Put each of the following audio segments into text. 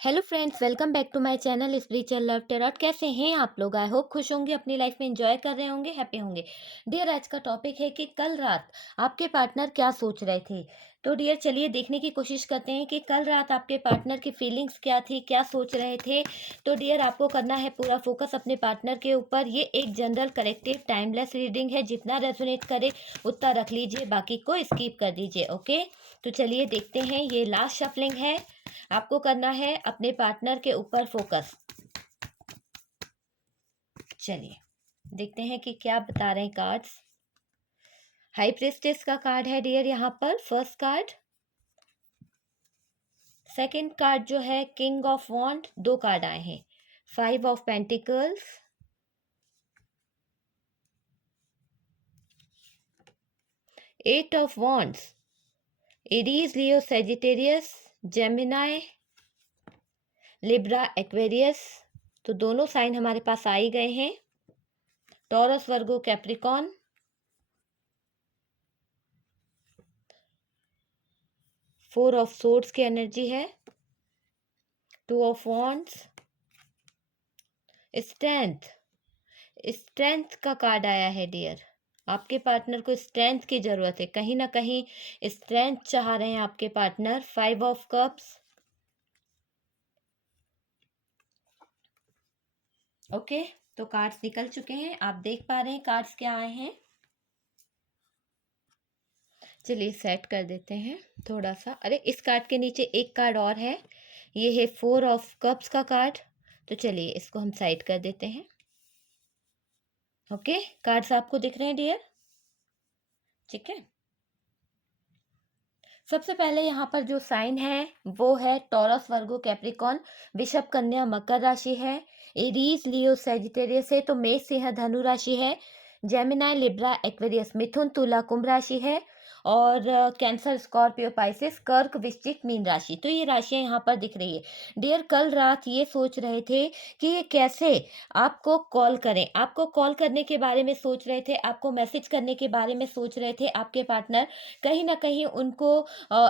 Hello friends, welcome back to my channel spiritual love tarot. कैसे हैं आप लोग? आई होप खुश होंगे, अपनी लाइफ में एंजॉय कर रहे होंगे, हैप्पी होंगे। डियर, आज का टॉपिक है कि कल रात आपके पार्टनर क्या सोच रहे थे। तो डियर, चलिए देखने की कोशिश करते हैं कि कल रात आपके पार्टनर की फीलिंग्स क्या थी, क्या सोच रहे थे। तो डियर, आपको करना है पूरा फोकस अपने पार्टनर के ऊपर। ये एक जनरल कलेक्टिव टाइमलेस रीडिंग है, जितना रेजोनेट करे उतना रख लीजिए, बाकी को स्किप कर दीजिए। ओके, तो चलिए देखते हैं। ये लास्ट शफलिंग है। आपको करना है अपने पार्टनर के ऊपर फोकस। चलिए देखते हैं कि क्या बता रहे हैं कार्ड्स। हाई प्रिस्टेस का कार्ड है डियर, यहाँ पर फर्स्ट कार्ड। सेकंड कार्ड जो है किंग ऑफ वॉन्ड। दो कार्ड आए हैं, five of pentacles, eight of wands, Aries, Leo, Sagittarius, Gemini, Libra, Aquarius. तो दोनों साइन हमारे पास आ ही गए हैं। Taurus, Virgo, Capricorn, four of swords की एनर्जी है, two of wands, strength. Strength का कार्ड आया है डियर। आपके पार्टनर को स्ट्रेंथ की जरूरत है, कहीं ना कहीं स्ट्रेंथ चाह रहे हैं आपके partner. Five of cups. Okay, तो कार्ड्स निकल चुके हैं, आप देख पा रहे हैं कार्ड्स क्या आए हैं। चलिए सेट कर देते हैं थोड़ा सा। अरे, इस कार्ड के नीचे एक कार्ड और है, ये है फोर ऑफ कप्स का कार्ड। तो चलिए इसको हम साइड कर देते हैं। ओके, कार्ड्स आपको दिख रहे हैं डियर? ठीक है। सबसे पहले यहाँ पर जो साइन है वो है टॉरस, वर्गो, कैप्रिकॉन। वृषभ, कन्या, मकर राशि है। एरीज, लियो, सेजिटेरियस है। तो मेष, सिंह, धनु राशि है। जेमिनाई, लिब्रा, एक्वेरियस, मिथुन, तुला, कुंभ राशि है। और कैंसर, स्कॉर्पियो, पाइसेस, कर्क, वृश्चिक, मीन राशि। तो ये राशियां यहाँ पर दिख रही है डियर। कल रात ये सोच रहे थे कि ये कैसे आपको कॉल करें, आपको कॉल करने के बारे में सोच रहे थे, आपको मैसेज करने के बारे में सोच रहे थे। आपके पार्टनर कहीं ना कहीं उनको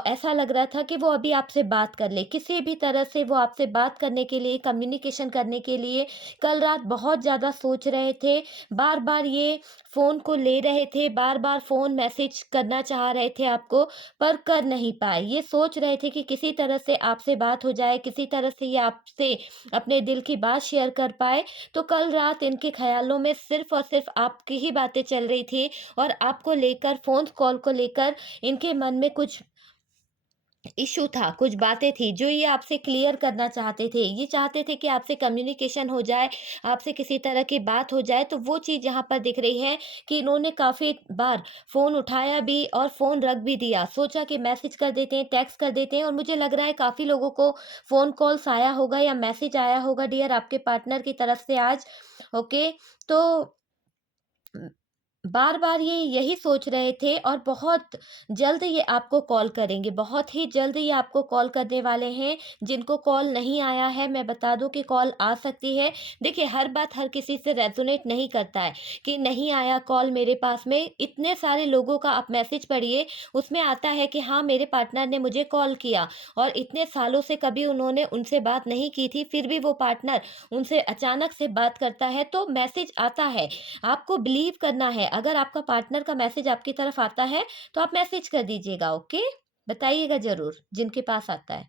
ऐसा लग रहा था कि वो अभी आपसे बात कर ले, किसी भी तरह से वो आपसे बात करने के लिए, कम्युनिकेशन करने के लिए कल रात बहुत ज़्यादा सोच रहे थे। बार बार ये फ़ोन को ले रहे थे, बार बार फ़ोन मैसेज करना चाह रहे थे आपको, पर कर नहीं पाए। ये सोच रहे थे कि किसी तरह से आपसे बात हो जाए, किसी तरह से ये आपसे अपने दिल की बात शेयर कर पाए। तो कल रात इनके ख्यालों में सिर्फ और सिर्फ आपकी ही बातें चल रही थी, और आपको लेकर, फ़ोन कॉल को लेकर इनके मन में कुछ इश्यू था, कुछ बातें थी जो ये आपसे क्लियर करना चाहते थे। ये चाहते थे कि आपसे कम्युनिकेशन हो जाए, आपसे किसी तरह की बात हो जाए। तो वो चीज़ यहाँ पर दिख रही है कि इन्होंने काफ़ी बार फ़ोन उठाया भी और फ़ोन रख भी दिया। सोचा कि मैसेज कर देते हैं, टेक्स्ट कर देते हैं, और मुझे लग रहा है काफ़ी लोगों को फ़ोन कॉल्स आया होगा या मैसेज आया होगा डियर आपके पार्टनर की तरफ से आज। ओके, तो बार बार ये यही सोच रहे थे, और बहुत जल्द ये आपको कॉल करेंगे, बहुत ही जल्द ये आपको कॉल करने वाले हैं। जिनको कॉल नहीं आया है, मैं बता दूं कि कॉल आ सकती है। देखिए, हर बात हर किसी से रेजोनेट नहीं करता है कि नहीं आया कॉल मेरे पास में। इतने सारे लोगों का आप मैसेज पढ़िए, उसमें आता है कि हाँ, मेरे पार्टनर ने मुझे कॉल किया, और इतने सालों से कभी उन्होंने उनसे बात नहीं की थी, फिर भी वो पार्टनर उनसे अचानक से बात करता है, तो मैसेज आता है। आपको बिलीव करना है। अगर आपका पार्टनर का मैसेज आपकी तरफ आता है तो आप मैसेज कर दीजिएगा। ओके, बताइएगा जरूर जिनके पास आता है।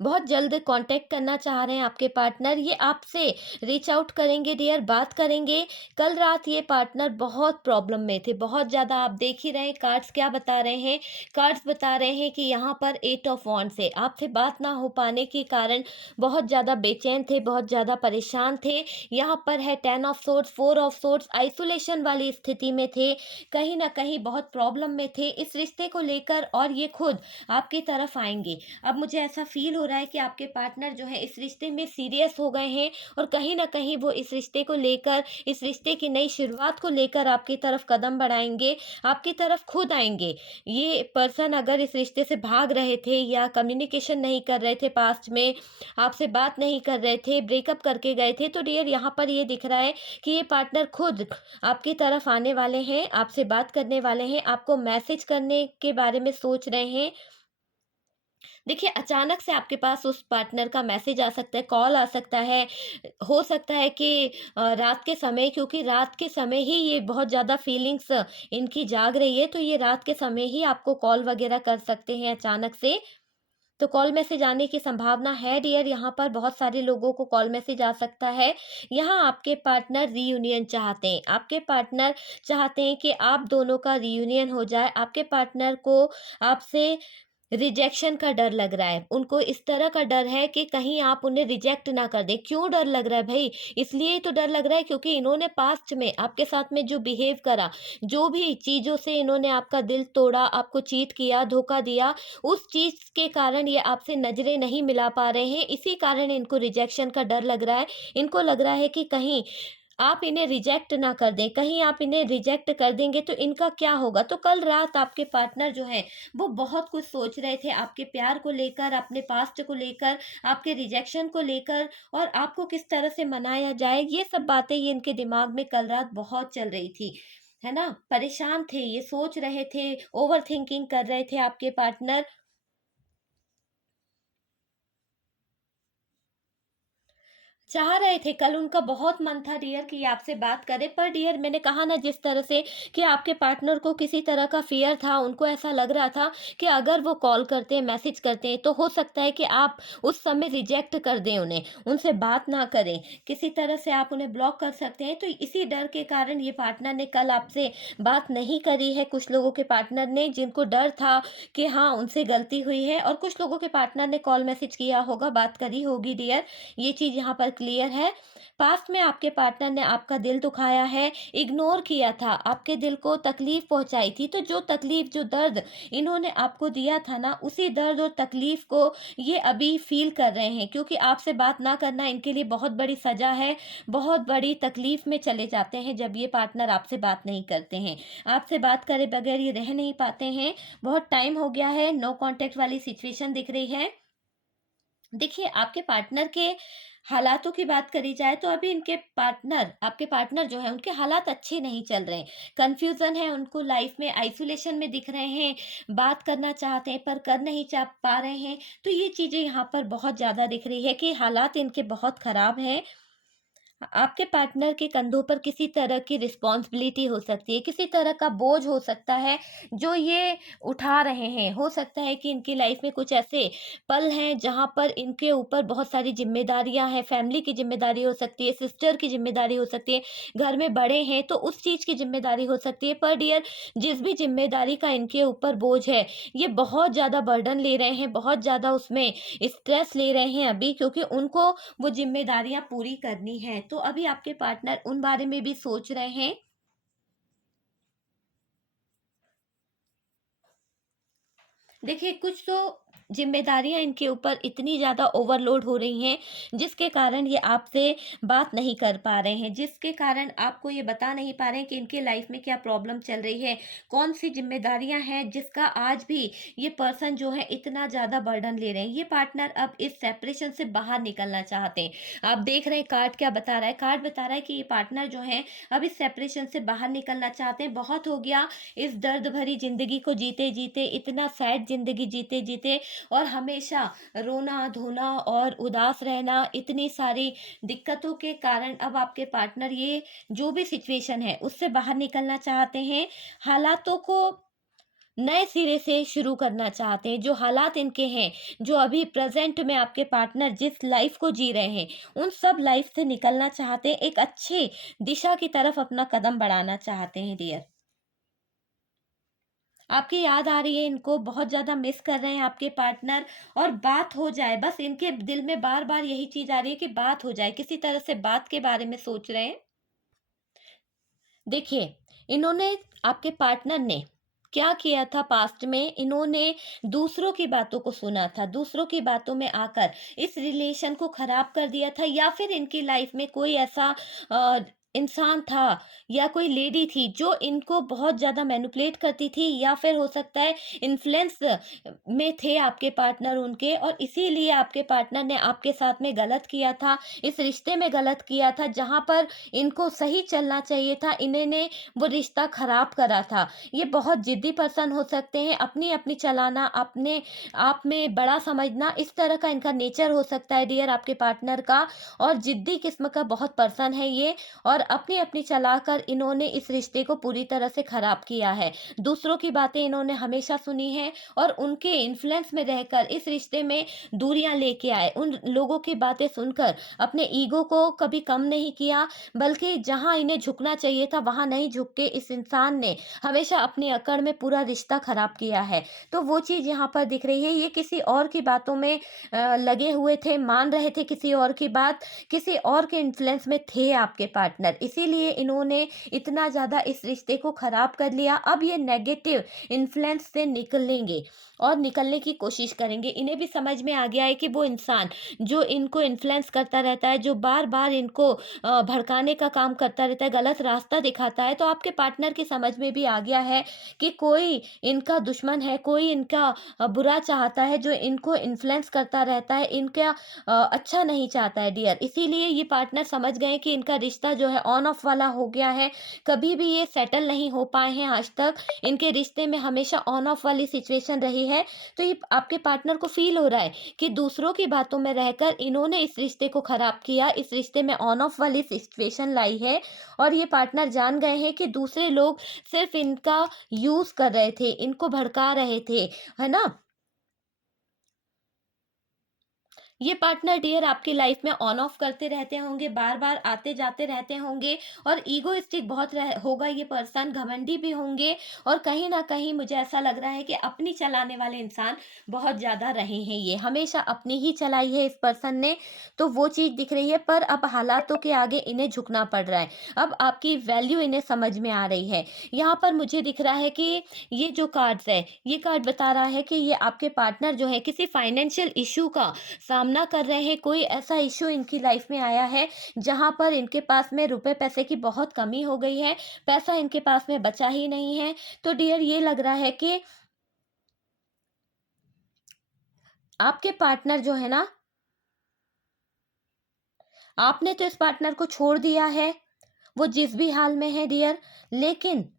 बहुत जल्द कांटेक्ट करना चाह रहे हैं आपके पार्टनर, ये आपसे रीच आउट करेंगे डियर, बात करेंगे। कल रात ये पार्टनर बहुत प्रॉब्लम में थे, बहुत ज़्यादा। आप देख ही रहे हैं कार्ड्स क्या बता रहे हैं। कार्ड्स बता रहे हैं कि यहाँ पर एट ऑफ वॉन्ड्स है। आपसे बात ना हो पाने के कारण बहुत ज़्यादा बेचैन थे, बहुत ज़्यादा परेशान थे। यहाँ पर है ten of swords, four of swords, isolation वाली स्थिति में थे, कहीं ना कहीं बहुत प्रॉब्लम में थे इस रिश्ते को लेकर, और ये खुद आपकी तरफ आएंगे। अब मुझे ऐसा फील हो रहा है कि आपके पार्टनर जो है इस रिश्ते में सीरियस हो गए हैं, और कहीं ना कहीं वो इस रिश्ते को लेकर, इस रिश्ते की नई शुरुआत को लेकर आपकी तरफ कदम बढ़ाएंगे, आपकी तरफ खुद आएंगे। ये पर्सन अगर इस रिश्ते से भाग रहे थे या कम्युनिकेशन नहीं कर रहे थे, पास्ट में आपसे बात नहीं कर रहे थे, ब्रेकअप करके गए थे, तो डियर यहाँ पर ये दिख रहा है कि ये पार्टनर खुद आपकी तरफ आने वाले हैं, आपसे बात करने वाले हैं, आपको मैसेज करने के बारे में सोच रहे हैं। देखिए, अचानक से आपके पास उस पार्टनर का मैसेज आ सकता है, कॉल आ सकता है। हो सकता है कि रात के समय, क्योंकि रात के समय ही ये बहुत ज़्यादा फीलिंग्स इनकी जाग रही है, तो ये रात के समय ही आपको कॉल वग़ैरह कर सकते हैं अचानक से। तो कॉल मैसेज आने की संभावना है डियर, यहाँ पर बहुत सारे लोगों को कॉल मैसेज आ सकता है। यहाँ आपके पार्टनर रियूनियन चाहते हैं, आपके पार्टनर चाहते हैं कि आप दोनों का रियूनियन हो जाए। आपके पार्टनर को आपसे रिजेक्शन का डर लग रहा है। उनको इस तरह का डर है कि कहीं आप उन्हें रिजेक्ट ना कर दें। क्यों डर लग रहा है भई? इसलिए तो डर लग रहा है क्योंकि इन्होंने पास्ट में आपके साथ में जो बिहेव करा, जो भी चीज़ों से इन्होंने आपका दिल तोड़ा, आपको चीट किया, धोखा दिया, उस चीज़ के कारण ये आपसे नज़रें नहीं मिला पा रहे हैं। इसी कारण इनको रिजेक्शन का डर लग रहा है। इनको लग रहा है कि कहीं आप इन्हें रिजेक्ट ना कर दें, कहीं आप इन्हें रिजेक्ट कर देंगे तो इनका क्या होगा? तो कल रात आपके पार्टनर जो हैं, वो बहुत कुछ सोच रहे थे आपके प्यार को लेकर, अपने पास्ट को लेकर, आपके रिजेक्शन को लेकर और आपको किस तरह से मनाया जाए, ये सब बातें ये इनके दिमाग में कल रात बहुत चल रही थी। है ना? परेशान थे, ये सोच रहे थे, ओवरथिंकिंग कर रहे थे आपके पार्टनर। चाह रहे थे, कल उनका बहुत मन था डियर कि आपसे बात करें, पर डियर मैंने कहा ना जिस तरह से कि आपके पार्टनर को किसी तरह का फ़ियर था, उनको ऐसा लग रहा था कि अगर वो कॉल करते हैं, मैसेज करते हैं, तो हो सकता है कि आप उस समय रिजेक्ट कर दें उन्हें, उनसे बात ना करें, किसी तरह से आप उन्हें ब्लॉक कर सकते हैं। तो इसी डर के कारण ये पार्टनर ने कल आपसे बात नहीं करी है। कुछ लोगों के पार्टनर ने, जिनको डर था कि हाँ, उनसे गलती हुई है, और कुछ लोगों के पार्टनर ने कॉल मैसेज किया होगा, बात करी होगी डियर। ये चीज़ यहाँ पर क्लियर है। पास्ट में आपके पार्टनर ने आपका दिल दुखाया है, इग्नोर किया था, आपके दिल को तकलीफ पहुँचाई थी, तो जो तकलीफ, जो दर्द इन्होंने आपको दिया था ना, उसी दर्द और तकलीफ को ये अभी फ़ील कर रहे हैं, क्योंकि आपसे बात ना करना इनके लिए बहुत बड़ी सज़ा है, बहुत बड़ी तकलीफ में चले जाते हैं जब ये पार्टनर आपसे बात नहीं करते हैं। आपसे बात करे बगैर ये रह नहीं पाते हैं, बहुत टाइम हो गया है, नो कॉन्टैक्ट वाली सिचुएशन दिख रही है। देखिए, आपके पार्टनर के हालातों की बात करी जाए तो अभी इनके पार्टनर, आपके पार्टनर जो हैं उनके हालात अच्छे नहीं चल रहे हैं। कन्फ्यूज़न है उनको लाइफ़ में, आइसोलेशन में दिख रहे हैं, बात करना चाहते हैं पर कर नहीं चा पा रहे हैं। तो ये चीज़ें यहाँ पर बहुत ज़्यादा दिख रही है कि हालात इनके बहुत ख़राब हैं। आपके पार्टनर के कंधों पर किसी तरह की रिस्पॉन्सिबिलिटी हो सकती है, किसी तरह का बोझ हो सकता है, जो ये उठा रहे हैं। हो सकता है कि इनकी लाइफ में कुछ ऐसे पल हैं, जहाँ पर इनके ऊपर बहुत सारी ज़िम्मेदारियाँ हैं, फैमिली की ज़िम्मेदारी हो सकती है, सिस्टर की ज़िम्मेदारी हो सकती है, घर में बड़े हैं, तो उस चीज़ की ज़िम्मेदारी हो सकती है। पर डियर, जिस भी ज़िम्मेदारी का इनके ऊपर बोझ है, ये बहुत ज़्यादा बर्डन ले रहे हैं, बहुत ज़्यादा उसमें स्ट्रेस ले रहे हैं अभी, क्योंकि उनको वो ज़िम्मेदारियाँ पूरी करनी हैं। तो अभी आपके पार्टनर उन बारे में भी सोच रहे हैं। देखिए, कुछ तो ज़िम्मेदारियाँ इनके ऊपर इतनी ज़्यादा ओवरलोड हो रही हैं, जिसके कारण ये आपसे बात नहीं कर पा रहे हैं, जिसके कारण आपको ये बता नहीं पा रहे हैं कि इनके लाइफ़ में क्या प्रॉब्लम चल रही है, कौन-सी ज़िम्मेदारियाँ हैं, जिसका आज भी ये पर्सन जो है इतना ज़्यादा बर्डन ले रहे हैं। ये पार्टनर अब इस सेपरेशन से बाहर निकलना चाहते हैं। आप देख रहे हैं कार्ड क्या बता रहा है? कार्ड बता रहा है कि ये पार्टनर जो हैं, अब इस सेपरेशन से बाहर निकलना चाहते हैं। बहुत हो गया इस दर्द भरी ज़िंदगी को जीते-जीते, इतना सैड ज़िंदगी जीते-जीते, और हमेशा रोना-धोना और उदास रहना, इतनी सारी दिक्कतों के कारण अब आपके पार्टनर ये जो भी सिचुएशन है, उससे बाहर निकलना चाहते हैं। हालातों को नए सिरे से शुरू करना चाहते हैं। जो हालात इनके हैं, जो अभी प्रेज़ेंट में आपके पार्टनर जिस लाइफ़ को जी रहे हैं, उन सब लाइफ़ से निकलना चाहते हैं। एक अच्छी दिशा की तरफ अपना कदम बढ़ाना चाहते हैं डियर। आपकी याद आ रही है इनको, बहुत ज़्यादा मिस कर रहे हैं आपके पार्टनर, और बात हो जाए, बस इनके दिल में बार-बार यही चीज़ आ रही है कि बात हो जाए, किसी तरह से बात के बारे में सोच रहे हैं। देखिए, इन्होंने, आपके पार्टनर ने क्या किया था पास्ट में, इन्होंने दूसरों की बातों को सुना था, दूसरों की बातों में आकर इस रिलेशन को खराब कर दिया था, या फिर इनकी लाइफ में कोई ऐसा इंसान था या कोई लेडी थी जो इनको बहुत ज़्यादा मैनिपुलेट करती थी, या फिर हो सकता है इन्फ्लुएंस में थे आपके पार्टनर उनके, और इसीलिए आपके पार्टनर ने आपके साथ में गलत किया था, इस रिश्ते में गलत किया था, जहाँ पर इनको सही चलना चाहिए था, इन्हें ने वो रिश्ता खराब करा था। ये बहुत जिद्दी पर्सन हो सकते हैं, अपनी अपनी चलाना, अपने आप में बड़ा समझना, इस तरह का इनका नेचर हो सकता है डियर आपके पार्टनर का। और जिद्दी किस्म का बहुत पर्सन है ये, और अपनी अपनी चलाकर इन्होंने इस रिश्ते को पूरी तरह से खराब किया है। दूसरों की बातें इन्होंने हमेशा सुनी है, और उनके इन्फ्लुएंस में रहकर इस रिश्ते में दूरियां लेके आए। उन लोगों की बातें सुनकर अपने ईगो को कभी कम नहीं किया, बल्कि जहां इन्हें झुकना चाहिए था वहां नहीं झुक के इस इंसान ने हमेशा अपनी अकड़ में पूरा रिश्ता खराब किया है। तो वो चीज यहाँ पर दिख रही है, ये किसी और की बातों में लगे हुए थे, मान रहे थे किसी और की बात, किसी और के इन्फ्लुएंस में थे आपके पार्टनर, इसीलिए इन्होंने इतना ज़्यादा इस रिश्ते को खराब कर लिया। अब ये नेगेटिव इन्फ्लुएंस से निकलेंगे और निकलने की कोशिश करेंगे। इन्हें भी समझ में आ गया है कि वो इंसान जो इनको इन्फ्लुएंस करता रहता है, जो बार बार इनको भड़काने का काम करता रहता है, गलत रास्ता दिखाता है, तो आपके पार्टनर की समझ में भी आ गया है कि कोई इनका दुश्मन है, कोई इनका बुरा चाहता है, जो इनको इन्फ्लुएंस करता रहता है, इनका अच्छा नहीं चाहता है डियर। इसीलिए ये पार्टनर समझ गए कि इनका रिश्ता जो है ऑन ऑफ वाला हो गया है, कभी भी ये सेटल नहीं हो पाए हैं आज तक, इनके रिश्ते में हमेशा ऑन ऑफ वाली सिचुएशन रही है। तो ये आपके पार्टनर को फील हो रहा है कि दूसरों की बातों में रहकर इन्होंने इस रिश्ते को खराब किया, इस रिश्ते में ऑन ऑफ वाली सिचुएशन लाई है, और ये पार्टनर जान गए हैं कि दूसरे लोग सिर्फ इनका यूज कर रहे थे, इनको भड़का रहे थे, है ना। ये पार्टनर डियर आपकी लाइफ में ऑन ऑफ करते रहते होंगे, बार बार आते जाते रहते होंगे, और ईगोइस्टिक बहुत होगा ये पर्सन, घमंडी भी होंगे, और कहीं ना कहीं मुझे ऐसा लग रहा है कि अपनी चलाने वाले इंसान बहुत ज्यादा रहे हैं, ये हमेशा अपनी ही चलाई है इस पर्सन ने। तो वो चीज दिख रही है, पर अब हालातों के आगे इन्हें झुकना पड़ रहा है, अब आपकी वैल्यू इन्हें समझ में आ रही है। यहाँ पर मुझे दिख रहा है कि ये जो कार्ड्स है, ये कार्ड बता रहा है कि ये आपके पार्टनर जो है किसी फाइनेंशियल इशू का सामना कर रहे हैं, कोई ऐसा इश्यू इनकी लाइफ में आया है जहां पर इनके पास में रुपए पैसे की बहुत कमी हो गई है, पैसा इनके पास में बचा ही नहीं है। तो डियर ये लग रहा है कि आपके पार्टनर जो है ना, आपने तो इस पार्टनर को छोड़ दिया है, वो जिस भी हाल में है डियर, लेकिन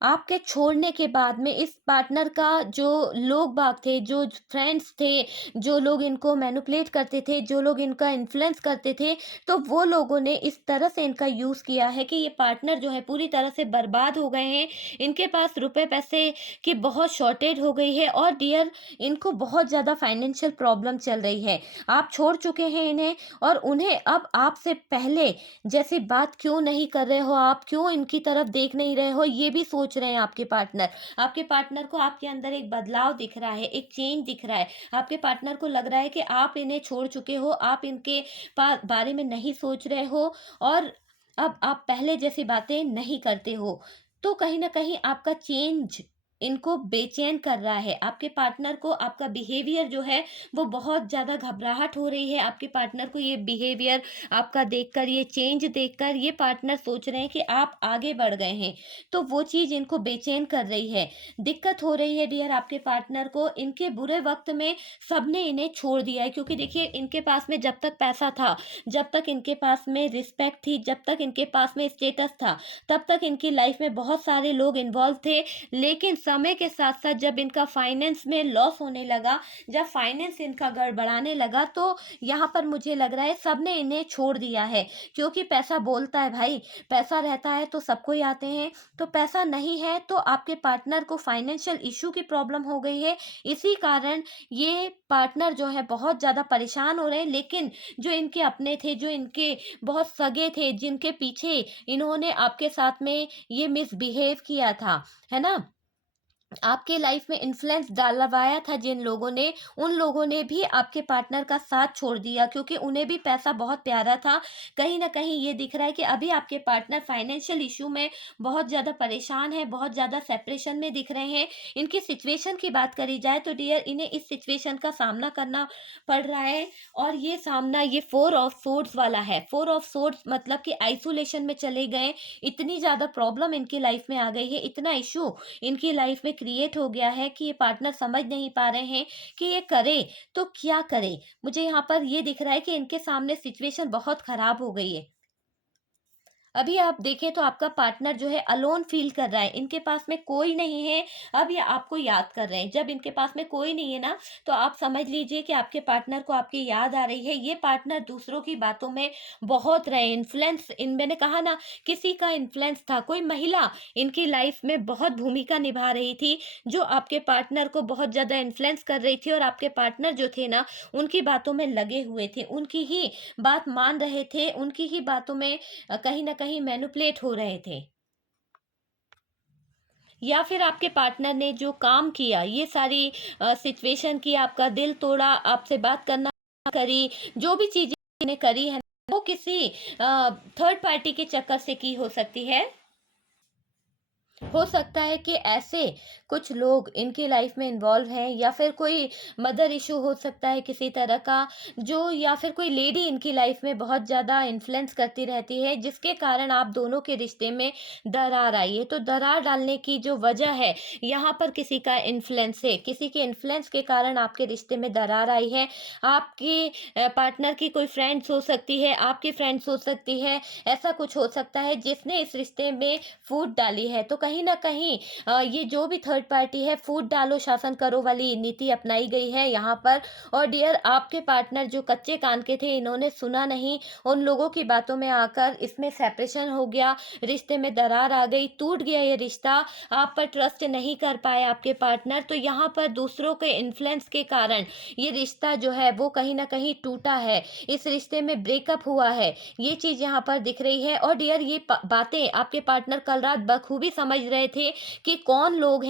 आपके छोड़ने के बाद में इस पार्टनर का जो लोग बाग थे, जो फ्रेंड्स थे, जो लोग इनको मैनिपुलेट करते थे, जो लोग इनका इन्फ्लुएंस करते थे, तो वो लोगों ने इस तरह से इनका यूज़ किया है कि ये पार्टनर जो है पूरी तरह से बर्बाद हो गए हैं। इनके पास रुपए पैसे की बहुत शॉर्टेज हो गई है, और डियर इनको बहुत ज़्यादा फाइनेंशियल प्रॉब्लम चल रही है। आप छोड़ चुके हैं इन्हें, और उन्हें अब आपसे पहले जैसी बात क्यों नहीं कर रहे हो, आप क्यों इनकी तरफ देख नहीं रहे हो, ये भी सोच रहे हैं आपके पार्टनर। आपके पार्टनर को आपके अंदर एक बदलाव दिख रहा है, एक चेंज दिख रहा है। आपके पार्टनर को लग रहा है कि आप इन्हें छोड़ चुके हो, आप इनके बारे में नहीं सोच रहे हो, और अब आप पहले जैसी बातें नहीं करते हो। तो कहीं ना कहीं आपका चेंज इनको बेचैन कर रहा है। आपके पार्टनर को आपका बिहेवियर जो है वो बहुत ज़्यादा घबराहट हो रही है। आपके पार्टनर को ये बिहेवियर आपका देखकर, ये चेंज देखकर, ये पार्टनर सोच रहे हैं कि आप आगे बढ़ गए हैं। तो वो चीज़ इनको बेचैन कर रही है। दिक्कत हो रही है डियर आपके पार्टनर को। इनके बुरे वक़्त में सबने इन्हें छोड़ दिया है, क्योंकि देखिए इनके पास में जब तक पैसा था, जब तक इनके पास में रिस्पेक्ट थी, जब तक इनके पास में स्टेटस था, तब तक इनकी लाइफ में बहुत सारे लोग इन्वॉल्व थे। लेकिन समय के साथ-साथ जब इनका फाइनेंस में लॉस होने लगा, जब फाइनेंस इनका गड़बड़ाने लगा, तो यहाँ पर मुझे लग रहा है सबने इन्हें छोड़ दिया है। क्योंकि पैसा बोलता है भाई, पैसा रहता है तो सब कोई आते हैं, तो पैसा नहीं है तो आपके पार्टनर को फाइनेंशियल इश्यू की प्रॉब्लम हो गई है। इसी कारण ये पार्टनर जो है बहुत ज़्यादा परेशान हो रहे हैं, लेकिन जो इनके अपने थे, जो इनके बहुत सगे थे, जिनके पीछे इन्होंने आपके साथ में ये मिसबिहेव किया था, है ना? आपके लाइफ में इन्फ्लुएंस डलवाया था जिन लोगों ने, उन लोगों ने भी आपके पार्टनर का साथ छोड़ दिया, क्योंकि उन्हें भी पैसा बहुत प्यारा था। कहीं न कहीं ये दिख रहा है कि अभी आपके पार्टनर फाइनेंशियल इश्यू में बहुत ज़्यादा परेशान हैं, बहुत ज़्यादा सेपरेशन में दिख रहे हैं। इनकी सिचुएशन की बात करी जाए तो डियर, इन्हें इस सिचुएशन का सामना करना पड़ रहा है, और ये सामना ये 4 ऑफ सोर्ड्स वाला है। 4 ऑफ सोर्ड्स मतलब कि आइसोलेशन में चले गए, इतनी ज़्यादा प्रॉब्लम इनकी लाइफ में आ गई है, इतना इश्यू इनकी लाइफ में क्रिएट हो गया है कि ये पार्टनर समझ नहीं पा रहे हैं कि ये करे तो क्या करे। मुझे यहाँ पर ये दिख रहा है कि इनके सामने सिचुएशन बहुत खराब हो गई है। अभी आप देखें तो आपका पार्टनर जो है अलोन फील कर रहा है, इनके पास में कोई नहीं है। अब ये आपको याद कर रहे हैं। जब इनके पास में कोई नहीं है ना, तो आप समझ लीजिए कि आपके पार्टनर को आपकी याद आ रही है। ये पार्टनर दूसरों की बातों में बहुत रहे, इन्फ्लुएंस इन मैंने कहा ना, किसी का इन्फ्लुएंस था, कोई महिला इनकी लाइफ में बहुत भूमिका निभा रही थी, जो आपके पार्टनर को बहुत ज्यादा इन्फ्लुएंस कर रही थी, और आपके पार्टनर जो थे ना, उनकी बातों में लगे हुए थे, उनकी ही बात मान रहे थे, उनकी ही बातों में कहीं न कहीं मैनिपुलेट हो रहे थे। या फिर आपके पार्टनर ने जो काम किया, ये सारी सिचुएशन की, आपका दिल तोड़ा, आपसे बात करना करी, जो भी चीज़ें इन्हें करी है, वो किसी थर्ड पार्टी के चक्कर से की हो सकती है। हो सकता है कि ऐसे कुछ लोग इनकी लाइफ में इन्वॉल्व हैं, या फिर कोई मदर इशू हो सकता है किसी तरह का, जो या फिर कोई लेडी इनकी लाइफ में बहुत ज़्यादा इन्फ्लुएंस करती रहती है, जिसके कारण आप दोनों के रिश्ते में दरार आई है। तो दरार डालने की जो वजह है, यहाँ पर किसी का इन्फ्लुएंस है, किसी के इन्फ्लुएंस के कारण आपके रिश्ते में दरार आई है। आपके पार्टनर की कोई फ्रेंड्स हो सकती है, आपकी फ्रेंड्स हो सकती है, ऐसा कुछ हो सकता है जिसने इस रिश्ते में फूट डाली है। तो कहीं न कहीं ये जो भी थर्ड पार्टी है, फूट डालो शासन करो वाली नीति अपनाई गई है यहाँ पर। और डियर, आपके पार्टनर जो कच्चे कान के थे, इन्होंने सुना नहीं, उन लोगों की बातों में आकर इसमें सेपरेशन हो गया, रिश्ते में दरार आ गई, टूट गया ये रिश्ता, आप पर ट्रस्ट नहीं कर पाए आपके पार्टनर। तो यहाँ पर दूसरों के इन्फ्लुएंस के कारण ये रिश्ता जो है वो कहीं न कहीं टूटा है, इस रिश्ते में ब्रेकअप हुआ है, ये चीज़ यहाँ पर दिख रही है। और डियर, ये बातें आपके पार्टनर कल रात बखूबी समझ रहे थे कि कौन लोग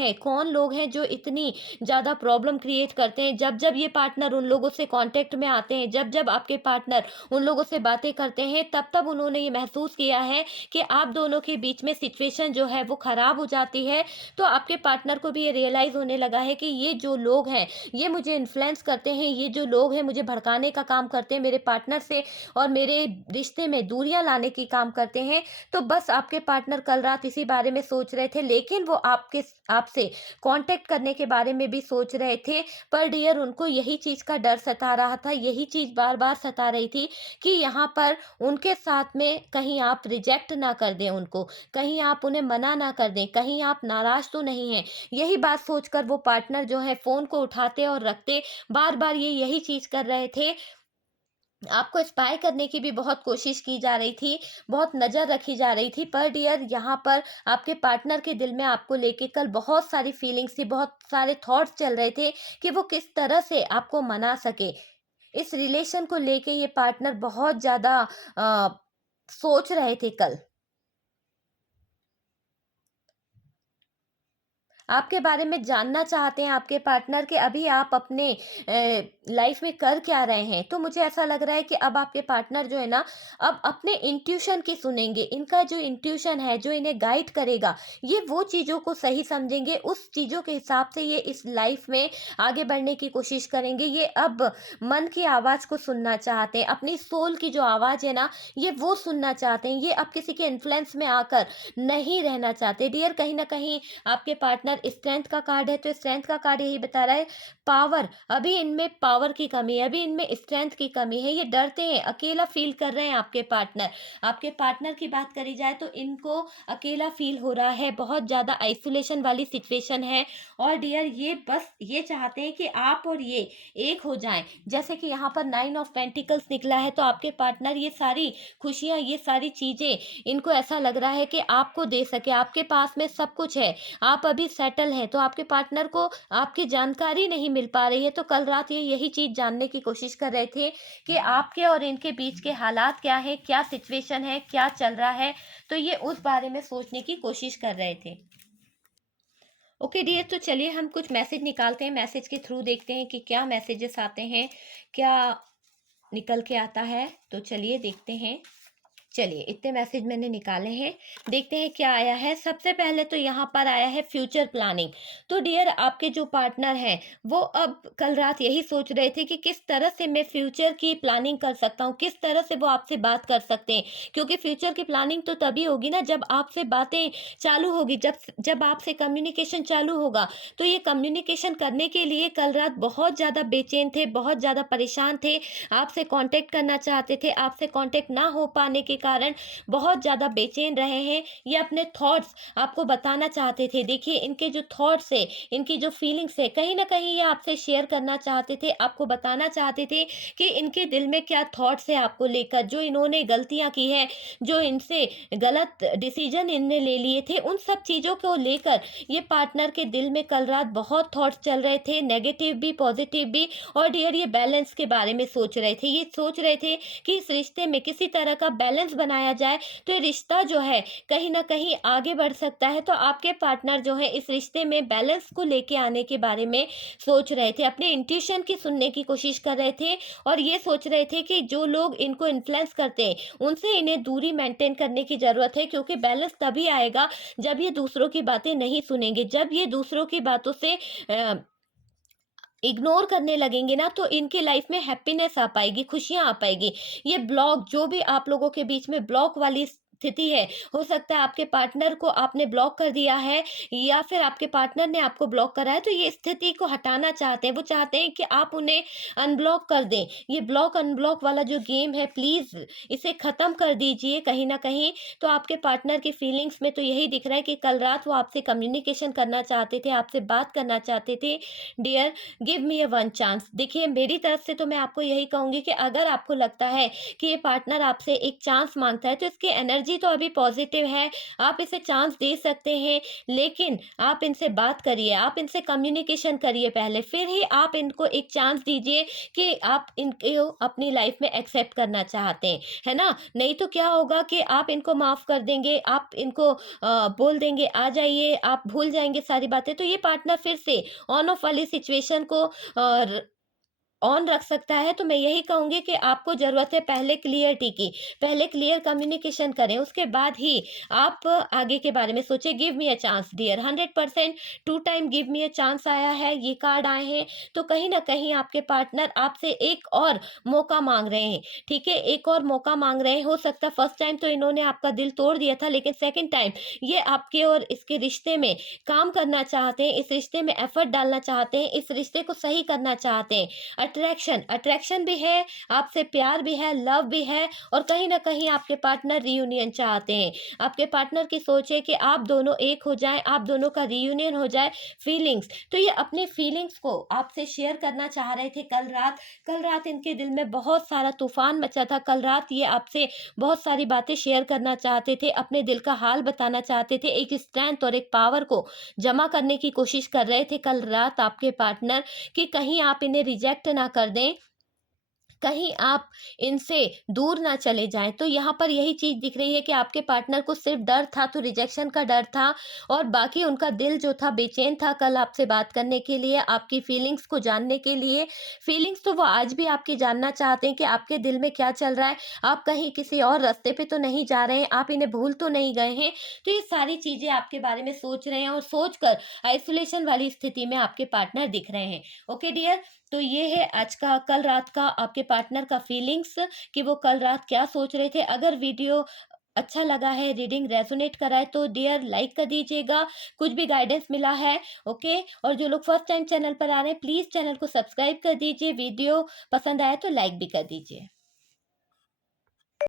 हैं जो इतनी ज़्यादा प्रॉब्लम क्रिएट करते हैं। जब जब ये पार्टनर उन लोगों से कांटेक्ट में आते हैं, जब जब आपके पार्टनर उन लोगों से बातें करते हैं, तब तब उन्होंने ये महसूस किया है कि आप दोनों के बीच में सिचुएशन जो है वो खराब हो जाती है। तो आपके पार्टनर को भी ये रियलाइज होने लगा है कि ये जो लोग हैं, ये मुझे इन्फ्लुएंस करते हैं, ये जो लोग हैं मुझे भड़काने का काम करते हैं, मेरे पार्टनर से और मेरे रिश्ते में दूरियां लाने की काम करते हैं। तो बस आपके पार्टनर कल रात इसी बारे में सोच रहे थे, लेकिन वो आपसे कांटेक्ट करने के बारे में भी सोच रहे थे। पर डियर, उनको यही चीज़ का डर सता रहा था, यही चीज़ बार-बार सता रही थी कि यहाँ पर उनके साथ में कहीं आप रिजेक्ट ना कर दें उनको, कहीं आप उन्हें मना ना कर दें, कहीं आप नाराज़ तो नहीं हैं। यही बात सोचकर वो पार्टनर जो है फ़ोन को उठाते और रखते, बार-बार ये यही चीज़ कर रहे थे। आपको स्पाई करने की भी बहुत कोशिश की जा रही थी, बहुत नज़र रखी जा रही थी। पर डियर, यहाँ पर आपके पार्टनर के दिल में आपको लेके कल बहुत सारी फीलिंग्स थी, बहुत सारे थॉट्स चल रहे थे कि वो किस तरह से आपको मना सके। इस रिलेशन को लेके ये पार्टनर बहुत ज़्यादा अ, सोच रहे थे कल। आपके बारे में जानना चाहते हैं आपके पार्टनर कि अभी आप अपने लाइफ में कर क्या रहे हैं। तो मुझे ऐसा लग रहा है कि अब आपके पार्टनर जो है ना, अब अपने इंट्यूशन की सुनेंगे। इनका जो इंट्यूशन है, जो इन्हें गाइड करेगा, ये वो चीज़ों को सही समझेंगे, उस चीज़ों के हिसाब से ये इस लाइफ में आगे बढ़ने की कोशिश करेंगे। ये अब मन की आवाज़ को सुनना चाहते हैं, अपनी सोल की जो आवाज़ है ना, ये वो सुनना चाहते हैं। ये अब किसी के इन्फ्लुएंस में आकर नहीं रहना चाहते। डियर, कहीं न कहीं आपके पार्टनर स्ट्रेंथ का कार्ड है, तो स्ट्रेंथ का कार्ड यही बता रहा है, पावर, अभी इनमें पावर की कमी है, अभी इनमें स्ट्रेंथ की कमी है, ये डरते हैं, अकेला फील कर रहे हैं आपके पार्टनर की बात करी जाए तो इनको अकेला फील हो रहा है, बहुत ज़्यादा आइसोलेशन वाली सिचुएशन है। और डियर, ये बस ये चाहते हैं कि आप और ये एक हो जाएं। जैसे कि यहाँ पर 9 ऑफ पेंटिकल्स निकला है, तो आपके पार्टनर ये सारी खुशियाँ, ये सारी चीज़ें इनको ऐसा लग रहा है कि आपको दे सके, आपके पास में सब कुछ है, आप अभी सेटल हैं। तो आपके पार्टनर को आपकी जानकारी नहीं मिल पा रही है। तो कल रात ये यही चीज़ जानने की कोशिश कर रहे थे कि आपके और इनके बीच के हालात क्या हैं, क्या सिचुएशन है, क्या चल रहा है। तो ये उस बारे में सोचने की कोशिश कर रहे थे। ओके डियर, तो चलिए हम कुछ मैसेज निकालते हैं, मैसेज के थ्रू देखते हैं कि क्या मैसेजेस आते हैं, क्या निकल के आता है। तो चलिए देखते हैं। चलिए, इतने मैसेज मैंने निकाले हैं, देखते हैं क्या आया है। सबसे पहले तो यहाँ पर आया है फ्यूचर प्लानिंग। तो डियर, आपके जो पार्टनर हैं वो अब कल रात यही सोच रहे थे कि किस तरह से मैं फ्यूचर की प्लानिंग कर सकता हूँ, किस तरह से वो आपसे बात कर सकते हैं। क्योंकि फ्यूचर की प्लानिंग तो तभी होगी ना जब आपसे बातें चालू होगी, जब जब आपसे कम्युनिकेशन चालू होगा। तो ये कम्युनिकेशन करने के लिए कल रात बहुत ज़्यादा बेचैन थे, बहुत ज़्यादा परेशान थे, आपसे कांटेक्ट करना चाहते थे, आपसे कांटेक्ट ना हो पाने के कारण बहुत ज़्यादा बेचैन रहे हैं। ये अपने थॉट्स आपको बताना चाहते थे। देखिए, इनके जो थॉट्स है, इनकी जो फीलिंग्स है, कहीं ना कहीं ये आपसे शेयर करना चाहते थे, आपको बताना चाहते थे कि इनके दिल में क्या थॉट्स है आपको लेकर, जो इन्होंने गलतियां की है, जो इनसे गलत डिसीजन इनने ले लिए थे, उन सब चीज़ों को लेकर ये पार्टनर के दिल में कल रात बहुत थॉट्स चल रहे थे, नेगेटिव भी पॉजिटिव भी। और डियर, ये बैलेंस के बारे में सोच रहे थे, ये सोच रहे थे कि इस रिश्ते में किसी तरह का बैलेंस बनाया जाए तो ये रिश्ता जो है कहीं ना कहीं आगे बढ़ सकता है। तो आपके पार्टनर जो है इस रिश्ते में बैलेंस को लेके आने के बारे में सोच रहे थे, अपने इंट्यूशन की सुनने की कोशिश कर रहे थे। और ये सोच रहे थे कि जो लोग इनको इन्फ्लुएंस करते हैं उनसे इन्हें दूरी मेंटेन करने की जरूरत है, क्योंकि बैलेंस तभी आएगा जब ये दूसरों की बातें नहीं सुनेंगे, जब ये दूसरों की बातों से इग्नोर करने लगेंगे ना, तो इनके लाइफ में हैप्पीनेस आ पाएगी, खुशियां आ पाएगी। ये ब्लॉक जो भी आप लोगों के बीच में ब्लॉक वाली स्थिति है, हो सकता है आपके पार्टनर को आपने ब्लॉक कर दिया है या फिर आपके पार्टनर ने आपको ब्लॉक करा है, तो ये स्थिति को हटाना चाहते हैं। वो चाहते हैं कि आप उन्हें अनब्लॉक कर दें। ये ब्लॉक अनब्लॉक वाला जो गेम है, प्लीज इसे खत्म कर दीजिए कहीं ना कहीं। तो आपके पार्टनर की फीलिंग्स में तो यही दिख रहा है कि कल रात वो आपसे कम्युनिकेशन करना चाहते थे, आपसे बात करना चाहते थे। डियर, गिव मी ए वन चांस। देखिए, मेरी तरफ से तो मैं आपको यही कहूंगी कि अगर आपको लगता है कि ये पार्टनर आपसे एक चांस मांगता है तो इसकी एनर्जी तो अभी पॉजिटिव है, आप इसे चांस दे सकते हैं। लेकिन आप इनसे बात करिए, आप इनसे कम्युनिकेशन करिए पहले, फिर ही आप इनको एक चांस दीजिए कि आप इनको अपनी लाइफ में एक्सेप्ट करना चाहते हैं, है ना। नहीं तो क्या होगा कि आप इनको माफ कर देंगे, आप इनको बोल देंगे आ जाइए, आप भूल जाएंगे सारी बातें, तो ये पार्टनर फिर से ऑन ऑफ वाली सिचुएशन को ऑन रख सकता है। तो मैं यही कहूंगी कि आपको जरूरत है पहले क्लियरिटी की, पहले क्लियर कम्युनिकेशन करें, उसके बाद ही आप आगे के बारे में सोचें। Give me a chance dear, 100% 2 time give me a chance आया है, ये कार्ड आए हैं। तो कहीं ना कहीं आपके पार्टनर आपसे एक और मौका मांग रहे हैं, ठीक है, एक और मौका मांग रहे हैं। हो सकता है फर्स्ट टाइम तो इन्होंने आपका दिल तोड़ दिया था, लेकिन सेकेंड टाइम ये आपके और इसके रिश्ते में काम करना चाहते हैं, इस रिश्ते में एफर्ट डालना चाहते हैं, इस रिश्ते को सही करना चाहते हैं। अट्रैक्शन अट्रैक्शन भी है, आपसे प्यार भी है, लव भी है। और कहीं ना कहीं आपके पार्टनर रियूनियन चाहते हैं। आपके पार्टनर की सोच है कि आप दोनों एक हो जाएं, आप दोनों का रियूनियन हो जाए। फीलिंग्स, तो ये अपने फीलिंग्स को आपसे शेयर करना चाह रहे थे कल रात। कल रात इनके दिल में बहुत सारा तूफान मचा था, कल रात ये आपसे बहुत सारी बातें शेयर करना चाहते थे, अपने दिल का हाल बताना चाहते थे, एक स्ट्रेंथ और एक पावर को जमा करने की कोशिश कर रहे थे कल रात आपके पार्टनर, कि कहीं आप इन्हें रिजेक्ट ना कर दें, कहीं आप इनसे दूर ना चले जाएं। तो यहाँ पर यही चीज दिख रही है कि आपके पार्टनर को सिर्फ डर था, तो रिजेक्शन का डर था, और बाकी उनका दिल जो था बेचैन था कल आपसे बात करने के लिए, आपकी फीलिंग्स को जानने के लिए। फीलिंग्स तो वो आज भी आपकी जानना चाहते हैं कि आपके दिल में क्या चल रहा है, आप कहीं किसी और रास्ते पे तो नहीं जा रहे हैं, आप इन्हें भूल तो नहीं गए हैं। तो ये सारी चीजें आपके बारे में सोच रहे हैं, और सोचकर आइसोलेशन वाली स्थिति में आपके पार्टनर दिख रहे हैं। ओके डियर, तो ये है आज का, कल रात का आपके पार्टनर का फीलिंग्स, कि वो कल रात क्या सोच रहे थे। अगर वीडियो अच्छा लगा है, रीडिंग रेजोनेट करा है, तो डियर लाइक कर दीजिएगा, कुछ भी गाइडेंस मिला है। ओके, और जो लोग फर्स्ट टाइम चैनल पर आ रहे हैं प्लीज चैनल को सब्सक्राइब कर दीजिए, वीडियो पसंद आया तो लाइक भी कर दीजिए।